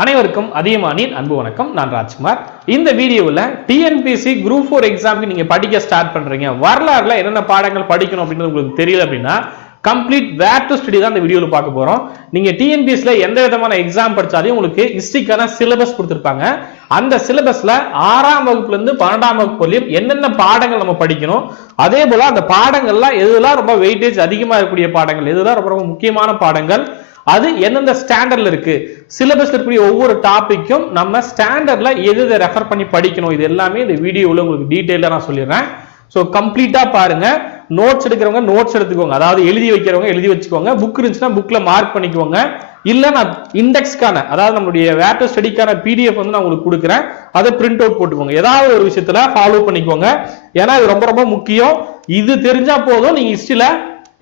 அனைவருக்கும் அதிகமானின் அன்பு வணக்கம். நான் ராஜ்குமார். இந்த வீடியோவில் டிஎன்பிசி குரூப் ஃபோர் எக்ஸாமுக்கு நீங்க படிக்க ஸ்டார்ட் பண்றீங்க. வரலாறுல என்னென்ன பாடங்கள் படிக்கணும் அப்படின்றது உங்களுக்கு தெரியல அப்படின்னா கம்ப்ளீட் வேர் டு ஸ்டடி தான் இந்த வீடியோவில் பார்க்க போறோம். நீங்க டிஎன்பிஎஸ்சியில் எந்த விதமான எக்ஸாம் படித்தாலும் உங்களுக்கு ஹிஸ்டிக்கான சிலபஸ் கொடுத்துருப்பாங்க. அந்த சிலபஸ்ல ஆறாம் வகுப்புல இருந்து பன்னெண்டாம் வகுப்பு வரையும் என்னென்ன பாடங்கள் நம்ம படிக்கணும் அதே போல அந்த பாடங்கள்லாம் எதுலாம் ரொம்ப வெயிட்டேஜ் அதிகமா இருக்கக்கூடிய பாடங்கள் எதுலாம் ரொம்ப ரொம்ப முக்கியமான பாடங்கள் அது எந்தெந்த ஸ்டாண்டர்டில் இருக்கு? சிலபஸ் இருக்கக்கூடிய ஒவ்வொரு டாப்பிக்கும் நம்ம ஸ்டாண்டர்டில் எது எதை ரெஃபர் பண்ணி படிக்கணும்? இது எல்லாமே இந்த வீடியோவில் உங்களுக்கு டீட்டெயிலாக நான் சொல்லிடுறேன். ஸோ கம்ப்ளீட்டாக பாருங்க. நோட்ஸ் எடுக்கிறவங்க நோட்ஸ் எடுத்துக்கோங்க. அதாவது எழுதி வைக்கிறவங்க எழுதி வச்சுக்கோங்க. புக் இருந்துச்சுன்னா புக்கில் மார்க் பண்ணிக்கோங்க. இல்லை நான் இண்டெக்ஸ்க்கான அதாவது நம்மளுடைய வேட்டர் ஸ்டடிக்கான பிடிஎஃப் வந்து நான் உங்களுக்கு கொடுக்குறேன். அதை பிரிண்ட் அவுட் போட்டுக்கோங்க. ஏதாவது ஒரு விஷயத்தில் ஃபாலோ பண்ணிக்கோங்க. ஏன்னா இது ரொம்ப ரொம்ப முக்கியம். இது தெரிஞ்சால் போதும். நீங்கள் ஹிஸ்ட்ரியில்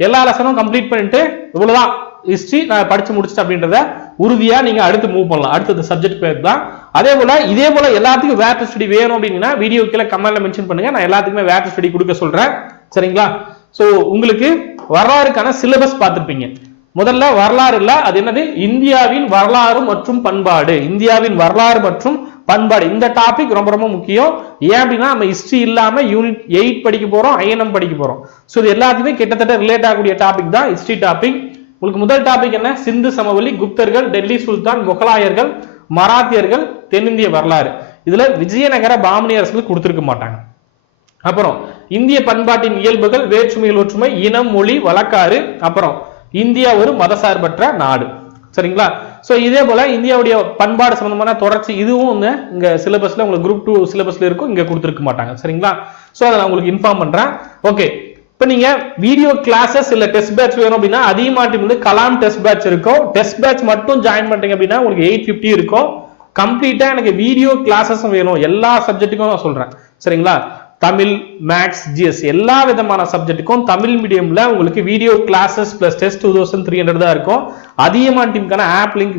எல்லா லெசனும் கம்ப்ளீட் பண்ணிட்டு இவ்வளோதான் ஹிஸ்ட்ரி நான் படிச்சு முடிச்சிட்டேன் அப்படின்றத உறுதியா நீங்க அடுத்து மூவ் பண்ணலாம். அடுத்தது சப்ஜெக்ட் பேர் தான். அதே போல இதே போல எல்லாத்துக்கும் வேட்டர் ஸ்டடி வேணும் அப்படின்னா வீடியோ கீழே கமெண்ட்ல மென்ஷன் பண்ணுங்க. நான் எல்லாத்துக்குமே வேட்டர் ஸ்டடி கொடுக்க சொல்றேன். சரிங்களா? சோ உங்களுக்கு வரலாறுக்கான சிலபஸ் பார்த்துருப்பீங்க. முதல்ல வரலாறு இல்ல அது என்னது? இந்தியாவின் வரலாறு மற்றும் பண்பாடு. இந்தியாவின் வரலாறு மற்றும் பண்பாடு. இந்த டாபிக் ரொம்ப ரொம்ப முக்கியம். ஏன் அப்படின்னா நம்ம ஹிஸ்டரி இல்லாம யூனிட் எயிட் படிக்க போறோம் ஐஎன்எம் படிக்க போறோம். ஸோ இது எல்லாத்துக்குமே கிட்டத்தட்ட ரிலேட் ஆகக்கூடிய டாபிக் தான் ஹிஸ்டரி டாபிக் உங்களுக்கு முதல் டாபிக் என்ன? சிந்து சமவெளி குப்தர்கள் டெல்லி சுல்தான் முகலாயர்கள் மராத்தியர்கள் தென்னிந்திய வரலாறு. இதுல விஜயநகர பாமனி அரசுகள் கொடுத்துருக்க மாட்டாங்க. அப்புறம் இந்திய பண்பாட்டின் இயல்புகள் வேற்றுமையில் ஒற்றுமை இனம் மொழி வழக்காறு அப்புறம் இந்தியா ஒரு மதசார்பற்ற நாடு. சரிங்களா? ஸோ இதே போல இந்தியாவுடைய பண்பாடு சம்பந்தமான தொடர்ச்சி இதுவும் வந்து இங்க சிலபஸ்ல உங்களுக்கு குரூப் டூ சிலபஸ்ல இருக்கும் இங்க கொடுத்துருக்க மாட்டாங்க. சரிங்களா? ஸோ அதை நான் உங்களுக்கு இன்ஃபார்ம் பண்றேன். ஓகே இப்போ நீங்க வீடியோ கிளாஸஸ் இல்ல டெஸ்ட் பேட்ச் வேணும் அப்படின்னா அதிகமாட்டி வந்து கலாம் டெஸ்ட் பேட்ச் இருக்கும். டெஸ்ட் பேட்ச் மட்டும் ஜாயின் பண்ணிட்டீங்க அப்படின்னா உங்களுக்கு எயிட் ஃபிஃப்டி இருக்கும். கம்ப்ளீட்டா எனக்கு வீடியோ கிளாஸஸும் வேணும். எல்லா சப்ஜெக்ட்டுக்கும் நான் சொல்றேன். சரிங்களா? தமிழ் மேக்ஸ் ஜிஎஸ் எல்லா விதமான சப்ஜெக்ட்டுக்கும் தமிழ் மீடியம்ல உங்களுக்கு video classes plus test two thousand three hundred தான் இருக்கும். அதிகமான டீமுக்கான ஆப் லிங்க்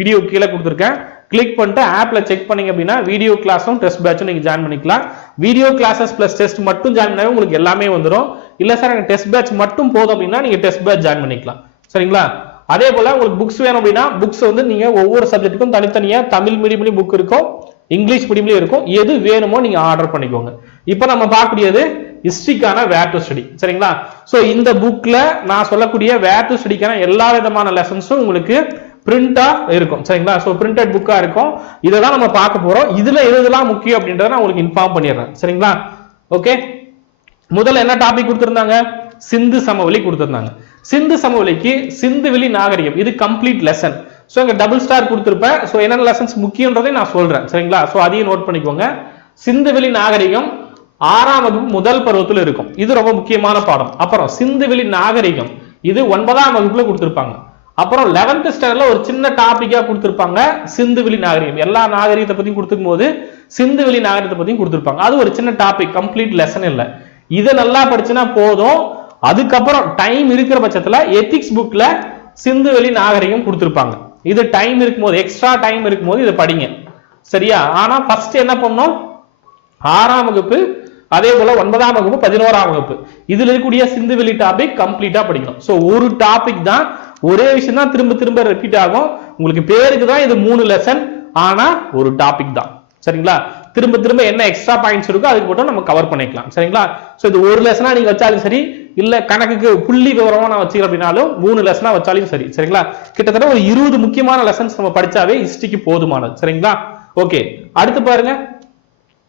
வீடியோ கீழே கொடுத்துருக்கேன். கிளிக் பண்ணிட்டு ஆப்ல செக் பண்ணீங்க அப்படின்னா வீடியோ கிளாஸும் டெஸ்ட் பேட்சும் நீங்க ஜாயின் பண்ணிக்கலாம். வீடியோ கிளாஸஸ் பிளஸ் டெஸ்ட் மட்டும் ஜாயின் பண்ணாவே உங்களுக்கு எல்லாமே வந்துடும் இல்ல சார் எனக்கு டெஸ்ட் பேட்ச் மட்டும் போதும் அப்படின்னா நீங்க டெஸ்ட் பேட்ச் ஜாயின் பண்ணிக்கலாம். சரிங்களா? அதே போல உங்களுக்கு புக்ஸ் வேணும் அப்படின்னா புக்ஸ் வந்து நீங்க ஒவ்வொரு சப்ஜெக்ட்டுக்கும் தனித்தனியா தமிழ் மீடியம்லயும் புக் இருக்கும் இங்கிலீஷ் மீடியம்லயும் இருக்கும். எது வேணுமோ நீங்க ஆர்டர் பண்ணிக்கோங்க. இப்போ நம்ம பார்க்கக்கூடியது ஹிஸ்டரிக்கான வேர் டு ஸ்டடி சரிங்களா? சோ இந்த புக்ல நான் சொல்லக்கூடிய வேர் டு ஸ்டடிக்கான எல்லா விதமான லெசன்ஸும் உங்களுக்கு பிரிண்டா இருக்கும். சரிங்களா? ஸோ பிரிண்டட் புக்கா இருக்கும். இதை தான் நம்ம பார்க்க போறோம். இதுல எது முக்கியம் அப்படின்றத நான் உங்களுக்கு இன்ஃபார்ம் பண்ணிடுறேன். சரிங்களா? ஓகே முதல்ல என்ன டாபிக் கொடுத்துருந்தாங்க? சிந்து சமவெளி கொடுத்துருந்தாங்க. சிந்து சமவெளிக்கு சிந்துவெளி நாகரிகம். இது கம்ப்ளீட் லெசன் ஸோ இங்கே டபுள் ஸ்டார் கொடுத்துருப்பேன். ஸோ என்னென்ன லெசன்ஸ் முக்கியன்றதையும் நான் சொல்கிறேன் சரிங்களா? ஸோ அதையும் நோட் பண்ணிக்கோங்க. சிந்துவெளி நாகரிகம் ஆறாம் வகுப்பு முதல் பருவத்தில் இருக்கும். இது ரொம்ப முக்கியமான பாடம். அப்புறம் சிந்துவெளி நாகரிகம். இது ஒன்பதாம் வகுப்புல கொடுத்துருப்பாங்க. அப்புறம் லெவன்த் ஸ்டாண்டர்ட்ல ஒரு சின்ன டாபிக்கா கொடுத்துருப்பாங்க சிந்துவெளி நாகரிகம். எல்லா நாகரிகத்தை பத்தியும் கொடுத்துக்கும் போது சிந்துவெளி நாகரிகத்தை பத்தியும் கொடுத்துருப்பாங்க. அது ஒரு சின்ன டாபிக் கம்ப்ளீட் லெசன் இல்லை. இதை நல்லா படிச்சுனா போதும். அதுக்கப்புறம் டைம் இருக்கிற பட்சத்துல எத்திக்ஸ் புக்ல சிந்துவெளி நாகரிகம் கொடுத்துருப்பாங்க. இது டைம் இருக்கும்போது எக்ஸ்ட்ரா டைம் இருக்கும்போது இதை படிங்க. சரியா? ஆனா ஃபர்ஸ்ட் என்ன பண்ணோம் ஆறாம் வகுப்பு அதே போல ஒன்பதாம் வகுப்பு பதினோராம் வகுப்பு. இதுல இருக்கக்கூடிய சிந்துவெளி டாபிக் கம்ப்ளீட்டா படிக்கணும். ஸோ ஒரு டாபிக் தான் ஒரே விஷயம் தான் திரும்ப திரும்ப ரிப்பீட் ஆகும். உங்களுக்கு பேருக்கு தான் இது மூணு லெசன் ஆனா ஒரு டாபிக் தான். சரிங்களா? திரும்ப திரும்ப என்ன எக்ஸ்ட்ரா பாயிண்ட்ஸ் இருக்கோ அதுக்கு மட்டும் நம்ம கவர் பண்ணிக்கலாம். சரிங்களா? சோ இது ஒரு லெசனா நீங்க வச்சாலும் சரி இல்ல கணக்குக்கு புள்ளி விவரமா நான் வச்சுக்கிறேன் அப்படின்னாலும் மூணு லெசனா வச்சாலும் சரி. சரிங்களா? கிட்டத்தட்ட ஒரு இருபது முக்கியமான லெசன்ஸ் நம்ம படிச்சாவே ஹிஸ்டரிக்கு போதுமானது. சரிங்களா? ஓகே அடுத்து பாருங்க.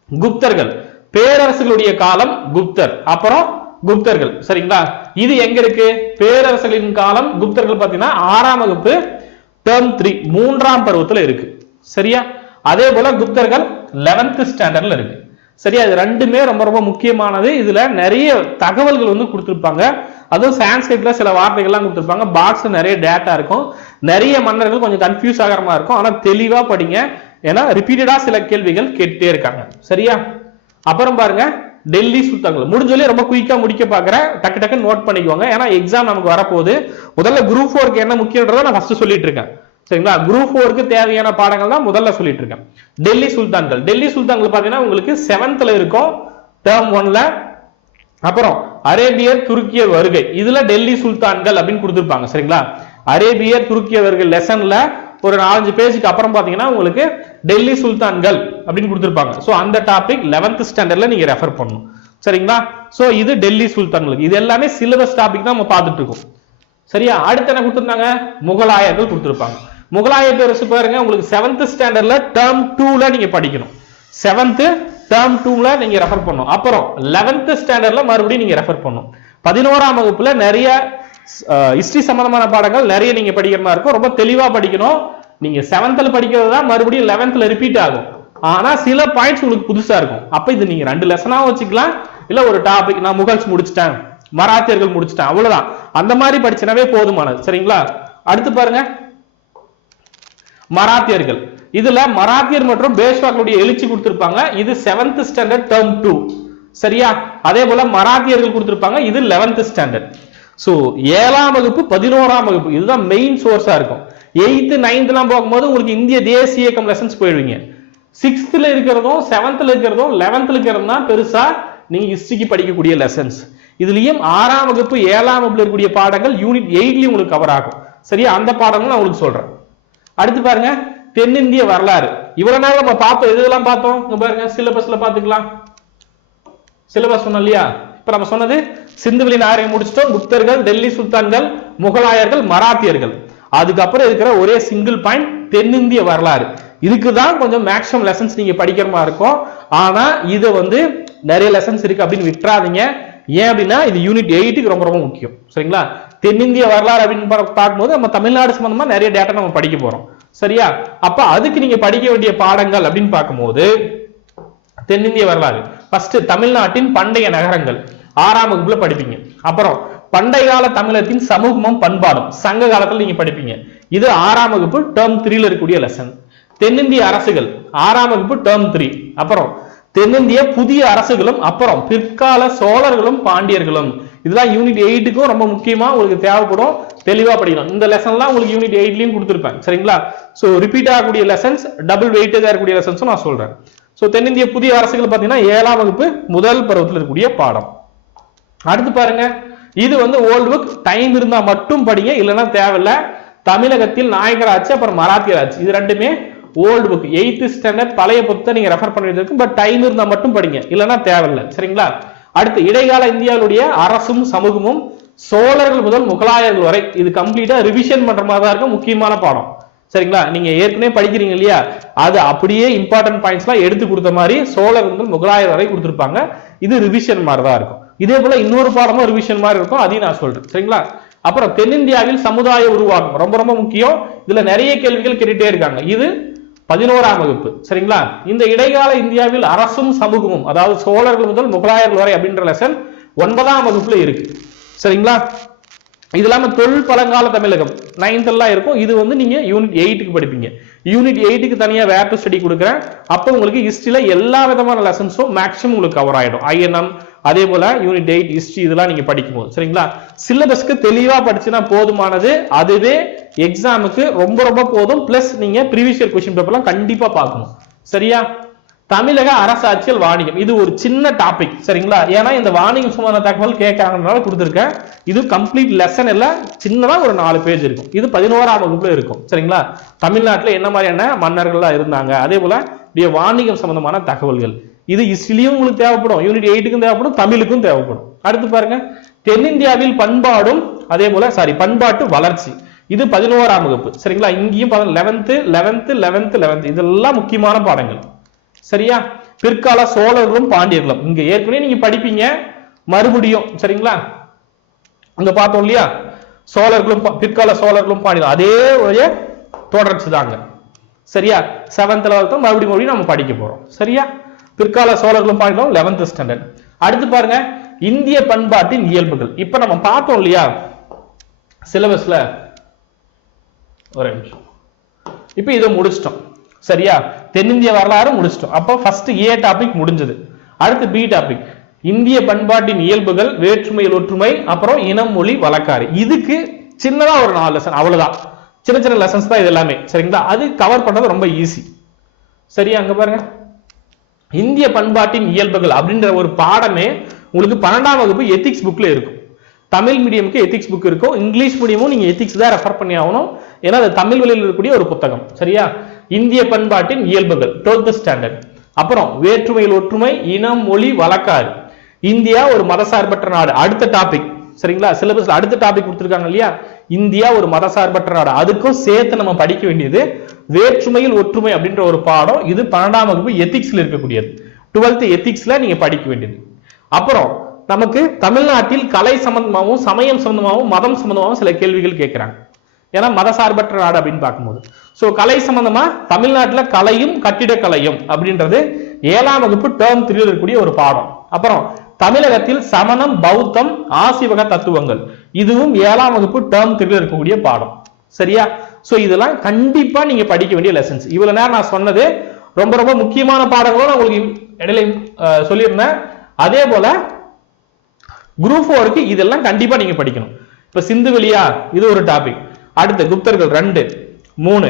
குப்தர்கள். பேரரசுகளுடைய காலம் குப்தர். அப்புறம் குப்தர்கள். சரிங்களா? இது எங்க இருக்கு? பேரரசுகளின் காலம் குப்தர்கள் பாத்தீங்கன்னா ஆறாம் வகுப்பு டேர்ம் த்ரீ மூன்றாம் பருவத்துல இருக்கு. சரியா? அதே போல குப்தர்கள் லெவன்த் ஸ்டாண்டர்ட்ல இருக்கு. சரியா? இது ரெண்டுமே ரொம்ப ரொம்ப முக்கியமானது. இதுல நிறைய தகவல்கள் வந்து கொடுத்துருப்பாங்க. அதுவும் சான்ஸ்கிரிட்ல சில வார்த்தைகள்லாம் கொடுத்துருப்பாங்க. பாக்ஸ் நிறைய டேட்டா இருக்கும். நிறைய மன்னர்கள் கொஞ்சம் கன்ஃபியூஸ் ஆகிற மாதிரி இருக்கும். ஆனா தெளிவா படிங்க. ஏன்னா ரிப்பீட்டடா சில கேள்விகள் கேட்டே இருக்காங்க. சரியா? அப்புறம் பாருங்க. டெல்லி சுல்தான்கள். முடிஞ்சவரையும் ரொம்ப குயிக்கா முடிக்க பாக்குறேன் டக்கு டக்குன்னு நோட் பண்ணிக்கோங்க ஏன்னா எக்ஸாம் நமக்கு வரப்போகுது. முதல்ல குரூப் ஃபோருக்கு என்ன முக்கியன்றதை நான் ஃபர்ஸ்ட் சொல்லிட்டு இருக்கேன். சரிங்களா? குரூப் ஃபோருக்கு தேவையான பாடங்கள் தான் முதல்ல சொல்லிட்டு இருக்கேன். டெல்லி சுல்தான்கள். டெல்லி சுல்தான்கள் பாத்தீங்கன்னா உங்களுக்கு செவன்த்ல இருக்கும். டேர்ம் ஒன்ல அப்புறம் அரேபியர் துருக்கிய வருகை. இதுல டெல்லி சுல்தான்கள் அப்படின்னு கொடுத்துருப்பாங்க. சரிங்களா? அரேபியர் துருக்கிய வருகை லெசன்ல ஒரு நாலஞ்சு பேஜுக்கு அப்புறம் பாத்தீங்கன்னா உங்களுக்கு டெல்லி சுல்தான்கள் அப்படின்னு கொடுத்துருப்பாங்க. ஸோ அந்த டாபிக் லெவன்த் ஸ்டாண்டர்ட்ல நீங்க ரெஃபர் பண்ணணும். சரிங்களா? ஸோ இது டெல்லி சுல்தான்களுக்கு. இது எல்லாமே சிலபஸ் டாபிக் தான் நம்ம பார்த்துட்டு இருக்கோம். சரியா? அடுத்து என்ன கொடுத்துருந்தாங்க? முகலாயர்கள் கொடுத்துருப்பாங்க. முகலாய பேரரசு பாருங்க. உங்களுக்கு செவன்த் ஸ்டாண்டர்ட்ல டேர்ம் டூல நீங்க படிக்கணும். செவன்த் டேர்ம் டூல நீங்க ரெஃபர் பண்ணும் அப்புறம் லெவன்த் ஸ்டாண்டர்ட்ல மறுபடியும் நீங்க ரெஃபர் பண்ணும் பதினோராம் வகுப்புல நிறைய ஹிஸ்டரி சம்பந்தமான பாடங்கள் நிறைய நீங்க படிக்கிற மாதிரி இருக்கும். ரொம்ப தெளிவா படிக்கணும். நீங்க செவன்த்ல படிக்கிறது தான் மறுபடியும் லெவன்த்ல ரிப்பீட் ஆகும். ஆனா சில பாயிண்ட்ஸ் உங்களுக்கு புதுசா இருக்கும். அப்ப இது நீங்க ரெண்டு லெசனாக வச்சுக்கலாம். இல்ல ஒரு டாபிக் நான் முகல்ஸ் முடிச்சிட்டேன். மராத்தியர்கள் முடிச்சிட்டேன். அவ்வளவுதான். அந்த மாதிரி படிச்சனாவே போதுமானது. சரிங்களா? அடுத்து பாருங்க. மராத்தியர்கள். இதுல மராத்தியர் மற்றும் பேஷ்வாக்களுடைய எழுச்சி கொடுத்திருப்பாங்க. இது செவன்த் ஸ்டாண்டர்ட் டேர்ம் டூ சரியா? அதே போல மராத்தியர்கள் கொடுத்திருப்பாங்க. இது லெவன்த் ஸ்டாண்டர்ட் சோ ஏழாம் வகுப்பு பதினோராம் வகுப்பு. இதுதான் மெயின் சோர்ஸா இருக்கும். எயித்து நைன்த்லாம் போகும்போது உங்களுக்கு இந்திய தேசிய இயக்கம் லெசன்ஸ் போயிடுவீங்க. சிக்ஸ்த்தில் இருக்கிறதும் செவன்த்தில் இருக்கிறதும் லெவன்த்தில் இருக்கிறதும் தான் பெருசாக நீங்கள் ஹிஸ்ட்ரிக்கு படிக்கக்கூடிய லெசன்ஸ் இதுலேயும் ஆறாம் வகுப்பு ஏழாம் வகுப்பில் இருக்கக்கூடிய பாடங்கள் யூனிட் எயிட்லேயும் உங்களுக்கு கவர் ஆகும். சரியா? அந்த பாடங்கள் நான் உங்களுக்கு சொல்கிறேன் அடுத்து பாருங்க தென்னிந்திய வரலாறு. இவ்வளவு நேரம் நம்ம பார்த்தோம் எதுலாம் பார்த்தோம்? பாருங்க சிலபஸ்ல பாத்துக்கலாம் சிலபஸ் சொன்னோம் இல்லையா? இப்ப நம்ம சொன்னது சிந்துவெளி நாயரை முடிச்சிட்டோம். புத்தர்கள் டெல்லி சுல்தான்கள் முகலாயர்கள் மராத்தியர்கள். அதுக்கப்புறம் இருக்கிற ஒரே சிங்கிள் பாயிண்ட் தென்னிந்திய வரலாறு. இதுக்கு தான் கொஞ்சம் மேக்ஸிமம் லெசன்ஸ் நீங்க படிக்கிற மாதிரி இருக்கும். ஆனா இது வந்து நிறைய லெசன்ஸ் இருக்கு அப்படின்னு விட்டுறாதீங்க. ஏன் அப்படின்னா இது யூனிட் எயிட்டுக்கு ரொம்ப ரொம்ப முக்கியம். சரிங்களா? தென்னிந்திய வரலாறு அப்படின்னு பார்க்கும்போது நம்ம தமிழ்நாடு சம்பந்தமா நிறைய டேட்டா நம்ம படிக்க போறோம். சரியா? அப்ப அதுக்கு நீங்க படிக்க வேண்டிய பாடங்கள் அப்படின்னு பார்க்கும்போது தென்னிந்திய வரலாறு. ஃபர்ஸ்ட் தமிழ்நாட்டின் பண்டைய நகரங்கள். ஆறாம் வகுப்புல படிப்பீங்க. அப்புறம் பண்டைய கால தமிழகத்தின் சமூகமும் பண்பாடும் சங்க காலத்துல நீங்க படிப்பீங்க. இது ஆறாம் வகுப்பு டேர்ம் த்ரீல இருக்கக்கூடிய லெசன் தென்னிந்திய அரசுகள் ஆறாம் வகுப்பு டேர்ம் த்ரீ அப்புறம் தென்னிந்திய புதிய அரசுகளும் அப்புறம் பிற்கால சோழர்களும் பாண்டியர்களும். இதெல்லாம் யூனிட் எயிட்டுக்கும் ரொம்ப முக்கியமா உங்களுக்கு தேவைப்படும் தெளிவா படிக்கணும். இந்த லெசன்லாம் உங்களுக்கு யூனிட் எயிட்லயும் கொடுத்துருப்பேன். சரிங்களா? சோ ரிப்பீட் ஆகக்கூடிய லெசன்ஸ் டபுள் வெயிட்டேஜா இருக்கக்கூடிய லெசன்ஸும் நான் சொல்றேன். சோ தென்னிந்திய புதிய அரசுகள் பாத்தீங்கன்னா ஏழாம் வகுப்பு முதல் பருவத்தில் இருக்கக்கூடிய பாடம். அடுத்து பாருங்க. இது வந்து ஓல்டு புக் டைம் இருந்தா மட்டும் படிங்க இல்லைன்னா தேவையில்ல. தமிழகத்தில் நாயகர் ஆட்சி அப்புறம் மராத்தியர் ஆட்சி இது ரெண்டுமே ஓல்டு புக் எயித்து ஸ்டாண்டர்ட் பழைய புத்தகம் நீங்க ரெஃபர் பண்ணிட்டு இருக்கும் பட் டைம் இருந்தா மட்டும் படிங்க இல்லைன்னா தேவையில்லை. சரிங்களா? அடுத்து இடைக்கால இந்தியாவுடைய அரசும் சமூகமும் சோழர்கள் முதல் முகலாயர்கள் வரை இது கம்ப்ளீட்டா ரிவிஷன் பண்ற மாதிரி தான் இருக்கும் முக்கியமான பாடம். சரிங்களா? நீங்க ஏற்கனவே படிக்கிறீங்க இல்லையா? அது அப்படியே இம்பார்ட்டன்ட் பாயிண்ட்ஸ்லாம் எடுத்து கொடுத்த மாதிரி சோழர் முதல் முகலாயர் வரை கொடுத்துருப்பாங்க. இது ரிவிஷன் மாதிரி தான் இருக்கும். இதே போல இன்னொரு பாடமும் ரிவிஷன் மாதிரி இருக்கும். அதையும் நான் சொல்றேன். சரிங்களா? அப்புறம் தென்னிந்தியாவில் சமுதாய உருவாக்கம் ரொம்ப ரொம்ப முக்கியம். இதுல நிறைய கேள்விகள் கேட்டுட்டே இருக்காங்க. இது பதினோராம் வகுப்பு. சரிங்களா? இந்த இடைக்கால இந்தியாவில் அரசும் சமூகமும் அதாவது சோழர்கள் முதல் முகலாயர்கள் வரை அப்படின்ற லெசன் ஒன்பதாம் வகுப்புல இருக்கு. சரிங்களா? இது இல்லாம தொல் பழங்கால தமிழகம் நைன்த் எல்லாம் இருக்கும். இது வந்து நீங்க யூனிட் எயிட்டுக்கு படிப்பீங்க. யூனிட் எயிட்டுக்கு தனியா வேர் டு ஸ்டடி கொடுக்குறேன். அப்போ உங்களுக்கு ஹிஸ்டரியில எல்லா விதமான லெசன்ஸும் மேக்ஸிமம் உங்களுக்கு கவர் ஆயிடும். ஐஎன்எம் அதே போல யூனிட் எயிட் ஹிஸ்டரி இதெல்லாம் நீங்க படிக்கும் போது சரிங்களா சிலபஸ்க்கு தெளிவா படிச்சுனா போதுமானது. அதுவே எக்ஸாமுக்கு ரொம்ப ரொம்ப போதும். பிளஸ் நீங்க ப்ரீவியஸ் இயர் கொஸ்டின் பேப்பர்லாம் கண்டிப்பா பார்க்கணும். சரியா? தமிழக அரசாட்சியல் வாணிகம். இது ஒரு சின்ன டாபிக் சரிங்களா? ஏன்னா இந்த வாணிகம் சம்பந்த தகவல் கேட்கறாங்கனால கொடுத்துருக்கேன். இது கம்ப்ளீட் லெசன் இல்லை. சின்னதா ஒரு நாலு பேஜ் இருக்கும். இது பதினோராம் வகுப்புல இருக்கும். சரிங்களா? தமிழ்நாட்டுல என்ன மாதிரியான மன்னர்கள்லாம் இருந்தாங்க? அதே போல இப்படியே வாணிகம் சம்பந்தமான தகவல்கள். இது ஹிஸ்டரியும் உங்களுக்கு தேவைப்படும். யூனிட் எயிட்டுக்கும் தேவைப்படும் தமிழுக்கும் தேவைப்படும். அடுத்து பாருங்க. தென்னிந்தியாவில் பண்பாடும் அதே போல சாரி பண்பாட்டு வளர்ச்சி. இது பதினோராம் வகுப்பு. சரிங்களா? இங்கேயும் லெவன்த்து லெவன்த்து லெவன்த்து லெவன்த்து இதெல்லாம் முக்கியமான பாடங்கள். சரியா? பிற்கால சோழர்களும் பாண்டியர்களும். இங்க ஏற்கனவே நீங்க படிப்பீங்க. மறுபடியும் சரிங்களா? அங்க பார்த்தோம் இல்லையா? சோழர்களும் பிற்கால சோழர்களும் பாண்டியர்களும். அதே ஒரே தொடர்ச்சி தாங்க. சரியா? செவன்த் லெவல்த்தும் மறுபடியும் மறுபடியும் நம்ம படிக்க போறோம். சரியா? பிற்கால சோழர்களும் பாண்டியர்களும் லெவன்த் ஸ்டாண்டர்ட் அடுத்து பாருங்க இந்திய பண்பாட்டின் இயல்புகள். இப்ப நம்ம பார்த்தோம் இல்லையா? சிலபஸ்ல ஒரு நிமிஷம். இப்போ இதை முடிச்சிட்டோம். சரியா? தென்னிந்திய வரலாறு முடிச்சிட்டோம். அப்போ ஃபர்ஸ்ட் ஏ டாபிக் முடிஞ்சது. அடுத்து பி டாபிக் இந்திய பண்பாட்டின் இயல்புகள் வேற்றுமையில் ஒற்றுமை அப்புறம் இனம் மொழி வழக்காறு. இதுக்கு சின்னதா ஒரு நாலு லெசன் அவ்வளவுதான். சின்ன சின்ன லெசன்ஸ் தான் இது எல்லாமே. சரிங்களா? அது கவர் பண்றது ரொம்ப ஈஸி சரியா? அங்க பாருங்க. இந்திய பண்பாட்டின் இயல்புகள் அப்படின்ற ஒரு பாடமே உங்களுக்கு பன்னெண்டாம் வகுப்பு எத்திக்ஸ் புக்ல இருக்கும். தமிழ் மீடியமுக்கு எத்திக்ஸ் புக் இருக்கும். இங்கிலீஷ் மீடியமும் நீங்க எத்திக்ஸ் தான் ரெஃபர் பண்ணி ஆகணும். ஏன்னா அது தமிழ் வழியில் இருக்கக்கூடிய ஒரு புத்தகம். சரியா? இந்திய பண்பாட்டின் இயல்புகள் டுவெல்த் ஸ்டாண்டர்ட் அப்புறம் வேற்றுமையில் ஒற்றுமை இனம் மொழி வழக்காறு. இந்தியா ஒரு மதசார்பற்ற நாடு. அடுத்த டாபிக் சரிங்களா? சிலபஸ்ல அடுத்த டாபிக் கொடுத்துருக்காங்க இல்லையா? இந்தியா ஒரு மதசார்பற்ற நாடு. அதுக்கும் சேர்த்து நம்ம படிக்க வேண்டியது வேற்றுமையில் ஒற்றுமை அப்படின்ற ஒரு பாடம் இது பன்னெண்டாம் வகுப்பு எத்திக்ஸ்ல இருக்கக்கூடியது. டுவெல்த் எத்திக்ஸ்ல நீங்க படிக்க வேண்டியது. அப்புறம் நமக்கு தமிழ்நாட்டில் கலை சம்பந்தமாகவும் சமயம் சம்பந்தமாகவும் மதம் சம்பந்தமாகவும் சில கேள்விகள் கேட்கிறாங்க. ஏன்னா மதசார்பற்ற நாடு அப்படின்னு பார்க்கும்போது. ஸோ கலை சம்பந்தமா தமிழ்நாட்டில் கலையும் கட்டிடக்கலையும் அப்படின்றது ஏழாம் வகுப்பு டேர்ம் த்ரீல இருக்கக்கூடிய ஒரு பாடம். அப்புறம் தமிழகத்தில் சமணம் பௌத்தம் ஆசிவக தத்துவங்கள். இதுவும் ஏழாம் வகுப்பு டேர்ம் த்ரீல இருக்கக்கூடிய பாடம். சரியா? சோ இதெல்லாம் கண்டிப்பா நீங்க படிக்க வேண்டிய லெசன்ஸ் இவ்வளவு நேரம் நான் சொன்னது ரொம்ப ரொம்ப முக்கியமான பாடங்களும் நான் உங்களுக்கு இடையில சொல்லியிருந்தேன். அதே போல குரூப் ஃபோருக்கு இதெல்லாம் கண்டிப்பா நீங்க படிக்கணும். இப்ப சிந்து வெளியா? இது ஒரு டாபிக் அடுத்து குப்தர்கள் ரெண்டு மூணு.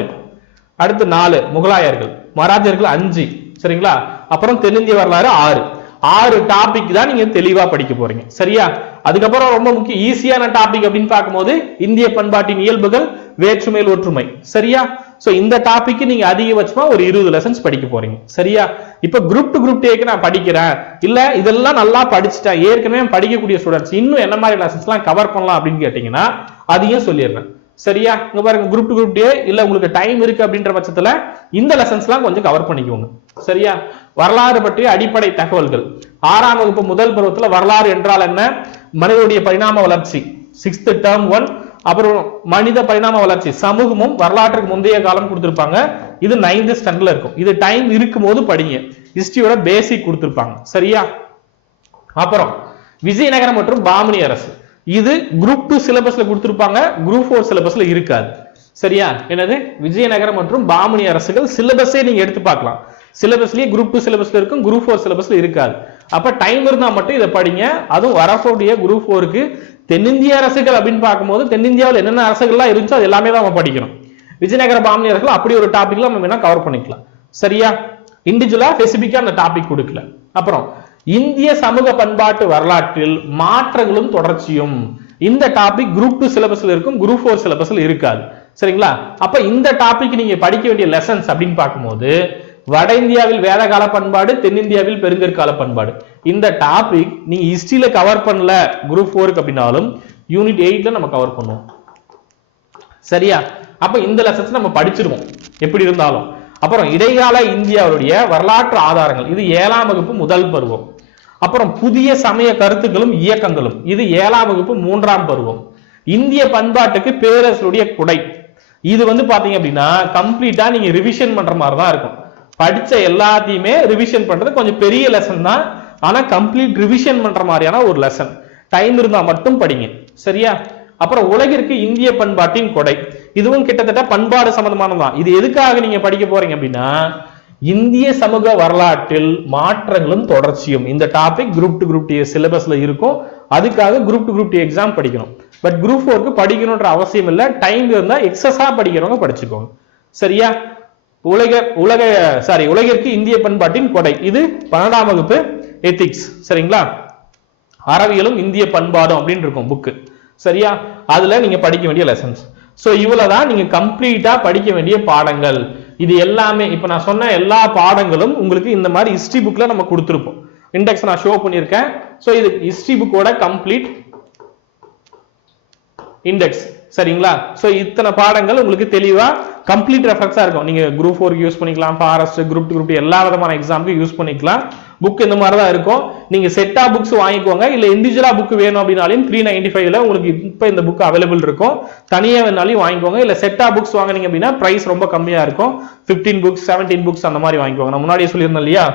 அடுத்து நாலு முகலாயர்கள். மராத்தியர்கள் அஞ்சு. சரிங்களா? அப்புறம் தென்னிந்திய வரலாறு ஆறு. ஆறு டாபிக் தான் நீங்க தெளிவா படிக்க போறீங்க. சரியா? அதுக்கப்புறம் ரொம்ப முக்கிய ஈஸியான டாபிக் அப்படின்னு பார்க்கும்போது இந்திய பண்பாட்டின் இயல்புகள் வேற்றுமையில் ஒற்றுமை. சரியா? சோ இந்த டாபிக் நீங்க அதிகபட்சமா ஒரு இருபது லெசன்ஸ் படிக்க போறீங்க. சரியா? இப்ப குரூப் டு குரூப் டேக்கு நான் படிக்கிறேன். இல்ல இதெல்லாம் நல்லா படிச்சுட்டேன். ஏற்கனவே படிக்கக்கூடிய ஸ்டூடெண்ட்ஸ் இன்னும் என்ன மாதிரி லெசன்ஸ் எல்லாம் கவர் பண்ணலாம் அப்படின்னு கேட்டீங்கன்னா அதையும் சொல்லிடுறேன். சரியா? இங்க பாருங்க குரூப் டு குரூப் டே இல்ல உங்களுக்கு டைம் இருக்கு அப்படின்ற பட்சத்துல இந்த லெசன்ஸ்லாம் கொஞ்சம் கவர் பண்ணிக்கோங்க. சரியா? வரலாறு பற்றிய அடிப்படை தகவல்கள். ஆறாம் வகுப்பு முதல் பருவத்துல வரலாறு என்றால் என்ன? மனிதனுடைய பரிணாம வளர்ச்சி. சிக்ஸ்த் டேர்ம் ஒன் அப்புறம் மனித பரிணாம வளர்ச்சி. சமூகமும் வரலாற்றுக்கு முந்தைய காலம் கொடுத்திருப்பாங்க. இது நைன்த் ஸ்டாண்டர்ட்ல இருக்கும். இது டைம் இருக்கும் போது படிங்க ஹிஸ்டரியோட பேசிக் கொடுத்திருப்பாங்க. சரியா? அப்புறம் விஜயநகரம் மற்றும் பாமணி அரசு. இது குரூப் டூ சிலபஸ்ல கொடுத்துருப்பாங்க. குரூப் ஃபோர் சிலபஸ்ல இருக்காது. சரியா? என்னது? விஜயநகரம் மற்றும் பாமணி அரசுகள் சிலபஸே நீங்க எடுத்து பார்க்கலாம். சிலபஸ்லயே குரூப் டூ சிலபஸ்ல இருக்கும் குரூப் ஃபோர் சிலபஸ்ல இருக்காது. அப்ப டைம் இருந்தா மட்டும் இதை படிங்க. அதுவும் வரக்கூடிய குரூப் ஃபோருக்கு தென்னிந்திய அரசுகள் அப்படின்னு பார்க்கும்போது தென்னிந்தியாவில் என்னென்ன அரசுகள்லாம் இருந்துச்சோ அது எல்லாமே தான் நம்ம படிக்கணும். விஜயநகர பாமணி அரசுகள் அப்படி ஒரு டாபிக்ல நம்ம வேணா கவர் பண்ணிக்கலாம். சரியா? இண்டிவிஜுவலா ஸ்பெசிபிக்கா அந்த டாபிக் கொடுக்கல. அப்புறம் இந்திய சமூக பண்பாட்டு வரலாற்றில் மாற்றங்களும் தொடர்ச்சியும் இந்த டாபிக் குரூப் டூ சிலபஸ்ல இருக்கும் குரூப் ஃபோர் சிலபஸ்ல இருக்காது. சரிங்களா? அப்ப இந்த டாபிக் நீங்க படிக்க வேண்டிய லெசன்ஸ் அப்படின்னு பார்க்கும்போது வட இந்தியாவில் வேதகால பண்பாடு தென்னிந்தியாவில் பெருங்கற்கால பண்பாடு. இந்த டாபிக் நீங்க ஹிஸ்டரியில கவர் பண்ணல குரூப் ஃபோருக்கு அப்படின்னாலும் யூனிட் எயிட்ல நம்ம கவர் பண்ணுவோம். சரியா? அப்ப இந்த லெசன்ஸ் நம்ம படிச்சிருவோம் எப்படி இருந்தாலும். அப்புறம் இடைக்கால இந்தியாவுடைய வரலாற்று ஆதாரங்கள். இது ஏழாம் வகுப்பு முதல் பருவம். அப்புறம் புதிய சமய கருத்துக்களும் இயக்கங்களும். இது ஏழாம் வகுப்பு மூன்றாம் பருவம். இந்திய பண்பாட்டுக்கு பேரரசருடைய குடை. இது வந்து பாத்தீங்க அப்படின்னா கம்ப்ளீட்டா நீங்க ரிவிஷன் பண்ற மாதிரி தான் இருக்கும். படிச்ச எல்லாத்தையுமே ரிவிஷன் பண்றது கொஞ்சம் பெரிய லெசன் தான். ஆனா கம்ப்ளீட் ரிவிஷன் பண்ற மாதிரியான ஒரு லெசன் டைம் இருந்தா மட்டும் படிங்க. சரியா? அப்புறம் உலகிற்கு இந்திய பண்பாட்டின் கொடை. இதுவும் கிட்டத்தட்ட பண்பாடு சம்பந்தமானதான் இது எதுக்காக நீங்க படிக்க போறீங்க அப்படின்னா இந்திய சமூக வரலாற்றில் மாற்றங்களும் தொடர்ச்சியும். இந்த topic group two group D சிலபஸ்ல இருக்கும். அதுக்காக group two group D exam படிக்கணும். பட் குரூப் ஃபோருக்கு படிக்கணுன்ற அவசியம் இல்லை. டைம் இருந்தா எக்ஸஸா படிக்கிறவங்க படிச்சுக்கோங்க. சரியா? உலக உலக சாரி உலகிற்கு இந்திய பண்பாட்டின் கொடை. இது பன்னெண்டாம் வகுப்பு எத்திக்ஸ் சரிங்களா? அறவியலும் இந்திய பண்பாடும் அப்படின்னு இருக்கும் புக்கு சரியா? அதுல நீங்க படிக்க வேண்டிய லெசன்ஸ் சோ இவ்வளவுதான் நீங்க கம்ப்ளீட்டா படிக்க வேண்டிய பாடங்கள். இது எல்லாமே இப்ப நான் சொன்ன எல்லா பாடங்களும் உங்களுக்கு இந்த மாதிரி ஹிஸ்டரி புக்ல நம்ம கொடுத்துருப்போம். இண்டெக்ஸ் நான் ஷோ பண்ணியிருக்கேன். சோ இது ஹிஸ்டரி புக்கோட கம்ப்ளீட் இண்டெக்ஸ் சரிங்களா? சோ இத்தனை பாடங்கள் உங்களுக்கு தெளிவா கம்ப்ளீட் ரெஃபரன்ஸாக இருக்கும். நீங்க குரூப் ஃபோருக்கு யூஸ் பண்ணிக்கலாம் ஃபாரஸ்ட் குரூப் குரூப் எல்லா விதமான எக்ஸாமுக்கு யூஸ் பண்ணிக்கலாம். புக் இந்த மாதிரி தான் இருக்கும். நீங்க செட்டா புக்ஸ் வாங்கிக்கோங்க. இல்ல இண்டிவிஜுவலா புக் வேணும் அப்படின்னாலும் த்ரீ நைன்டி ஃபைவ்ல உங்களுக்கு இப்போ இந்த புக் அவைலபிள் இருக்கும். தனியா வேணாலும் வாங்கிக்கோங்க. இல்ல செட்டா புக்ஸ் வாங்குனீங்க அப்படின்னா பிரைஸ் ரொம்ப கம்மியா இருக்கும். 15 புக்ஸ் 17 புக்ஸ் அந்த மாதிரி வாங்கிக்கோங்க. நான் முன்னாடியே சொல்லியிருந்தேன் இல்லையா?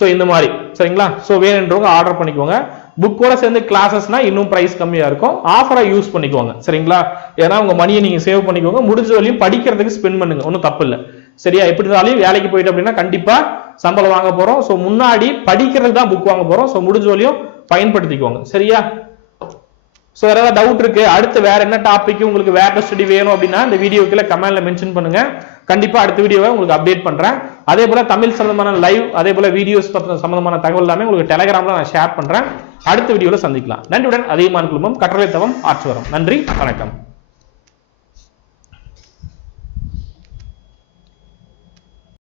ஸோ இந்த மாதிரி. சரிங்களா? ஸோ வேணுன்றவங்க ஆர்டர் பண்ணிக்கோங்க. புக்கோட சேர்ந்து கிளாஸஸ்னா இன்னும் ப்ரைஸ் கம்மியா இருக்கும். ஆஃபரா யூஸ் பண்ணிக்கோங்க. சரிங்களா? ஏன்னா உங்க மணியை நீங்க சேவ் பண்ணிக்கோங்க. முடிஞ்ச வரையும் படிக்கிறதுக்கு ஸ்பெண்ட் பண்ணுங்க. ஒன்றும் தப்பு இல்லை. சரியா? எப்படி இருந்தாலும் வேலைக்கு போயிட்டு அப்படின்னா கண்டிப்பா சம்பளம் வாங்க போறோம். சோ முன்னாடி படிக்கிறதுக்கு தான் புக் வாங்க போறோம். சோ முடிஞ்ச வழியும் பயன்படுத்திக்கோங்க. சரியா? சோ வேற ஏதாவது டவுட் இருக்கு? அடுத்து வேற என்ன டாபிக் உங்களுக்கு வேற ஸ்டடி வேணும் அப்படின்னா இந்த வீடியோக்குள்ள கமெண்ட்ல மென்ஷன் பண்ணுங்க. கண்டிப்பா அடுத்த வீடியோவை உங்களுக்கு அப்டேட் பண்றேன். அதே போல தமிழ் சம்பந்தமான லைவ் அதே போல வீடியோஸ் சம்பந்தமான தகவல் எல்லாமே உங்களுக்கு டெலகிராம்ல நான் ஷேர் பண்றேன். அடுத்த வீடியோல சந்திக்கலாம். நன்றியுடன் அதிகமான குழுமம் கற்றலை தவம் ஆற்று வரும் நன்றி வணக்கம்.